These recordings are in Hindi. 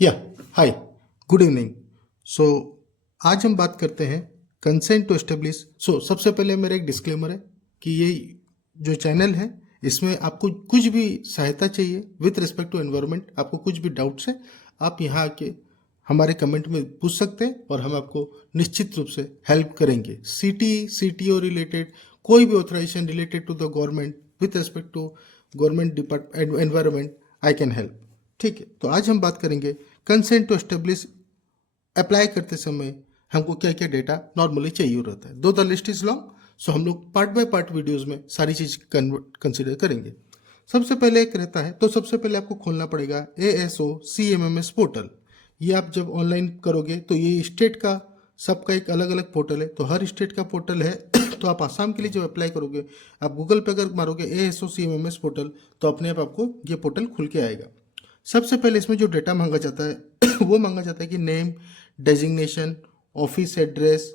या हाय, गुड इवनिंग। सो आज हम बात करते हैं कंसेंट टू एस्टेब्लिश। सबसे पहले मेरा एक डिस्क्लेमर है कि ये जो चैनल है इसमें आपको कुछ भी सहायता चाहिए विथ रिस्पेक्ट टू एनवायरनमेंट, आपको कुछ भी डाउट्स है, आप यहाँ आके हमारे कमेंट में पूछ सकते हैं और हम आपको निश्चित रूप से हेल्प करेंगे। CTO रिलेटेड कोई भी authorization related to the government with respect to government department environment, I can help. ठीक है, तो आज हम बात करेंगे कंसेंट टू एस्टेब्लिश अप्लाई करते समय हमको क्या क्या डेटा नॉर्मली चाहिए रहता है। दो द लिस्ट इज लॉन्ग, सो हम लोग पार्ट बाय पार्ट वीडियोस में सारी चीज कंसिडर करेंगे। सबसे पहले एक रहता है, तो सबसे पहले आपको खोलना पड़ेगा ASO CMMS पोर्टल। ये आप जब ऑनलाइन करोगे तो ये स्टेट का सबका एक अलग अलग पोर्टल है, तो हर स्टेट का पोर्टल है। तो आप आसाम के लिए जब अप्लाई करोगे, आप गूगल पे अगर मारोगे ASO CMMS पोर्टल, तो अपने आप आपको ये पोर्टल खुल के आएगा। सबसे पहले इसमें जो डेटा मांगा जाता है वो मांगा जाता है कि name, designation, office address,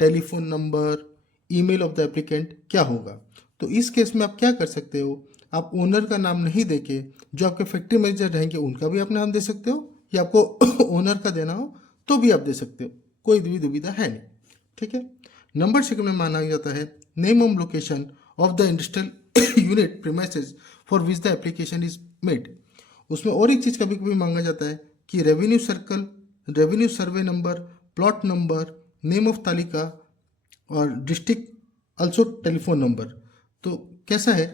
telephone number, email of the applicant क्या होगा। तो इस केस में आप क्या कर सकते हो, आप ओनर का नाम नहीं देके जो आपके फैक्ट्री मैनेजर रहेंगे उनका भी आप नाम दे सकते हो, या आपको ओनर का देना हो तो भी आप दे सकते हो, कोई भी दुविधा है नहीं। ठीक है। नंबर 2 में माना जाता है name of location of the industrial unit premises for which the application is made. उसमें और एक चीज़ कभी कभी मांगा जाता है कि revenue circle, revenue survey number, plot number, name of तालिका और डिस्ट्रिक्ट, अल्सो टेलीफोन नंबर। तो कैसा है,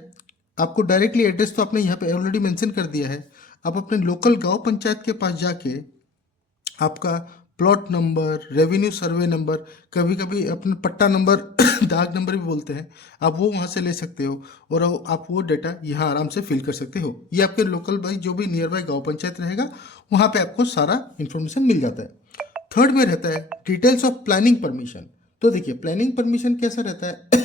आपको डायरेक्टली एड्रेस तो आपने यहाँ पे ऑलरेडी मेंशन कर दिया है। आप अपने लोकल गांव पंचायत के पास जाके आपका plot number, revenue survey number, कभी कभी अपने पट्टा नंबर डाक नंबर भी बोलते हैं, आप वो वहाँ से ले सकते हो और आप वो डेटा यहाँ आराम से फिल कर सकते हो। ये आपके लोकल बाई जो भी नियर बाई गाँव पंचायत रहेगा वहाँ पे आपको सारा इन्फॉर्मेशन मिल जाता है। थर्ड में रहता है डिटेल्स ऑफ प्लानिंग परमिशन। तो देखिए प्लानिंग परमिशन कैसा रहता है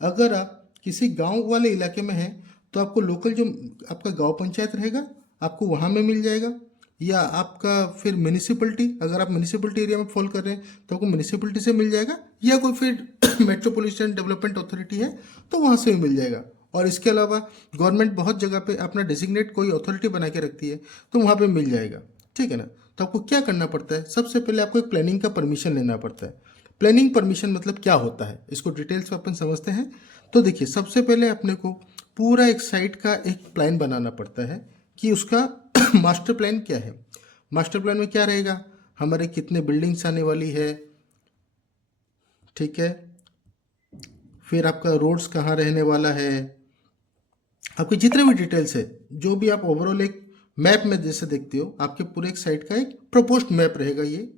अगर आप किसी गांव वाले इलाके में हैं तो आपको लोकल जो आपका गांव पंचायत रहेगा आपको वहाँ में मिल जाएगा, या आपका फिर म्यूनिसिपलिटी, अगर आप म्यूनिसिपलिटी एरिया में फॉल कर रहे हैं तो आपको म्यूनिसिपलिटी से मिल जाएगा, या कोई फिर मेट्रोपॉलिटन डेवलपमेंट अथॉरिटी है तो वहाँ से भी मिल जाएगा। और इसके अलावा गवर्नमेंट बहुत जगह पे अपना डेजिग्नेट कोई अथॉरिटी बना के रखती है तो वहाँ पे मिल जाएगा। ठीक है ना। तो आपको क्या करना पड़ता है, सबसे पहले आपको एक प्लानिंग का परमिशन लेना पड़ता है। प्लानिंग परमिशन मतलब क्या होता है, इसको डिटेल्स में अपन समझते हैं। तो देखिए सबसे पहले अपने को पूरा एक साइट का एक प्लान बनाना पड़ता है कि उसका मास्टर प्लान क्या है। मास्टर प्लान में क्या रहेगा, हमारे कितने बिल्डिंग्स आने वाली है, ठीक है, फिर आपका रोड्स कहाँ रहने वाला है, आपके जितने भी डिटेल्स है, जो भी आप ओवरऑल एक मैप में जैसे देखते हो आपके पूरे एक साइट का एक प्रपोज्ड मैप रहेगा ये।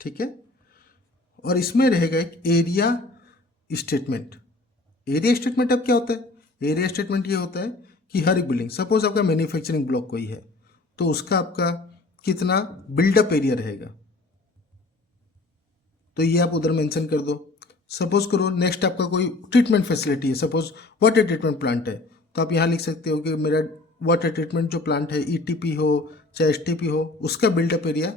ठीक है। और इसमें रहेगा एक एरिया स्टेटमेंट। एरिया स्टेटमेंट अब क्या होता है, एरिया स्टेटमेंट ये होता है कि हर एक बिल्डिंग, सपोज आपका मैन्युफैक्चरिंग ब्लॉक कोई है तो उसका आपका कितना बिल्डअप एरिया रहेगा, तो ये आप उधर मेंशन कर दो। सपोज करो नेक्स्ट आपका कोई ट्रीटमेंट फैसिलिटी है, सपोज वाटर ट्रीटमेंट प्लांट है, तो आप यहाँ लिख सकते हो कि मेरा वाटर ट्रीटमेंट जो प्लांट है ETP हो चाहे STP हो उसका बिल्डअप एरिया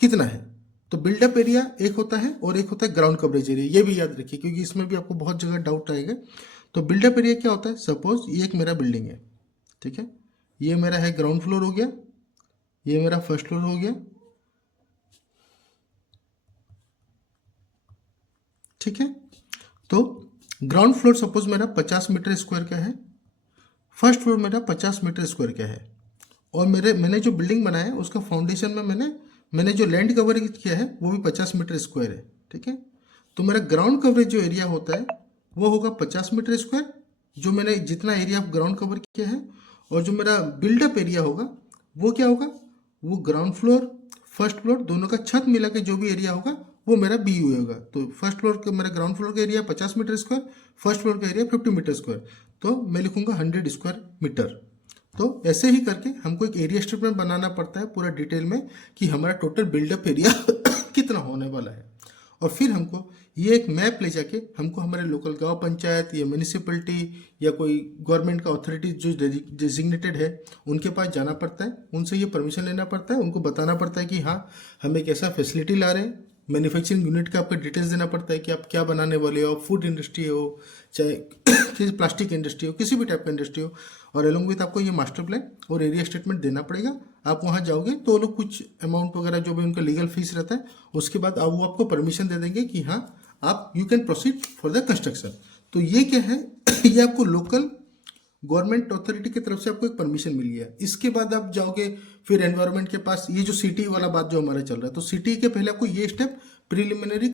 कितना है। तो बिल्डअप एरिया एक होता है और एक होता है ग्राउंड कवरेज एरिया, ये भी याद रखिए क्योंकि इसमें भी आपको बहुत जगह डाउट आएगा। तो बिल्डअप एरिया क्या होता है, सपोज ये एक मेरा बिल्डिंग है, ठीक है, ये मेरा है ग्राउंड फ्लोर हो गया, ये मेरा फर्स्ट फ्लोर हो गया, ठीक है। तो ग्राउंड फ्लोर सपोज मेरा 50 मीटर स्क्वायर का है, फर्स्ट फ्लोर मेरा 50 मीटर स्क्वायर का है, और मैंने जो बिल्डिंग बनाया है उसका फाउंडेशन में मैंने जो लैंड कवरेज किया है वो भी 50 मीटर स्क्वायर है। ठीक है। तो मेरा ग्राउंड कवरेज जो एरिया होता है वो होगा 50 मीटर स्क्वायर, जो मैंने जितना एरिया ग्राउंड कवर किया है, और जो मेरा बिल्डअप एरिया होगा वो क्या होगा, वो ग्राउंड फ्लोर फर्स्ट फ्लोर दोनों का छत मिला के जो भी एरिया होगा वो मेरा BU होगा। तो फर्स्ट फ्लोर का मेरा ग्राउंड फ्लोर का area 50 meter square, first floor का एरिया 50 मीटर स्क्वायर, तो मैं लिखूंगा 100 स्क्वायर मीटर। तो ऐसे ही करके हमको एक एरिया स्टेटमेंट बनाना पड़ता है पूरा डिटेल में कि हमारा टोटल बिल्डअप एरिया कितना होने वाला है, और फिर हमको ये एक मैप ले जाके हमको हमारे लोकल गांव पंचायत या म्यूनिसिपलिटी या कोई गवर्नमेंट का अथॉरिटी जो डेजिग्नेटेड है उनके पास जाना पड़ता है, उनसे ये परमिशन लेना पड़ता है, उनको बताना पड़ता है कि हाँ हम एक ऐसा फैसिलिटी ला रहे हैं मैन्युफैक्चरिंग यूनिट का आपका डिटेल्स देना पड़ता है कि आप क्या बनाने वाले हो, फूड इंडस्ट्री हो चाहे किसी प्लास्टिक इंडस्ट्री हो, किसी भी टाइप का इंडस्ट्री हो। और अलॉन्ग विथ आपको ये मास्टर प्लान और एरिया स्टेटमेंट देना पड़ेगा। आप वहाँ जाओगे तो वो लोग कुछ अमाउंट वगैरह जो भी उनका लीगल फीस रहता है उसके बाद वो आपको परमिशन दे देंगे कि हाँ आप you can proceed for the construction. तो ये क्या है ये आपको लोकल गवर्नमेंट अथॉरिटी की तरफ से आपको एक परमिशन मिल गया। इसके बाद आप जाओगे फिर एनवायरनमेंट के पास, ये जो सिटी वाला बात जो हमारा चल रहा है, तो सिटी के पहले आपको ये स्टेप प्रिलिमिनरी